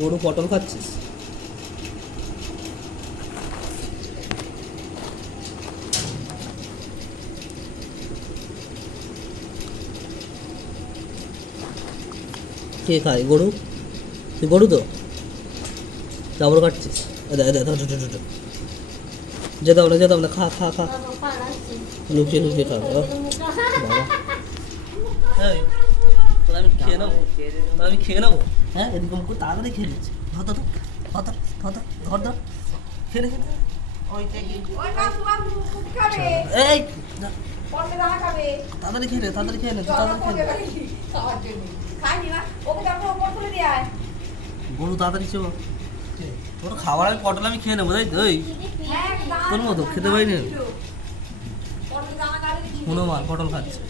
গরু পটল খাচ্ছিস? কে খায় গরু? তুই গরু তো জাবর কাটছিস? যেতাম না, খা খা খা, লুকিয়ে লুকিয়ে খা। বাবা এই, তোরা আমি খেয়ে নেবো, তোরা আমি খেয়ে নেবো। হ্যাঁ, এরকম করে তাড়াতাড়ি খেয়ে নিচ্ছি। ধর ধর ধর ধর ধর ধর ধর, খেয়ে নে, খেয়ে নে। এই তাড়াতাড়ি খেয়ে নে, তাড়াতাড়ি খেয়ে নে, তাড়াতাড়ি খেয়ে নে। গরু তাড়াতাড়ি চ। তোর খাবার আমি পটল আমি খেয়ে নেবো, তাই তো? তোর মতো খেতে পারি না। হনুমান পটল খাচ্ছে।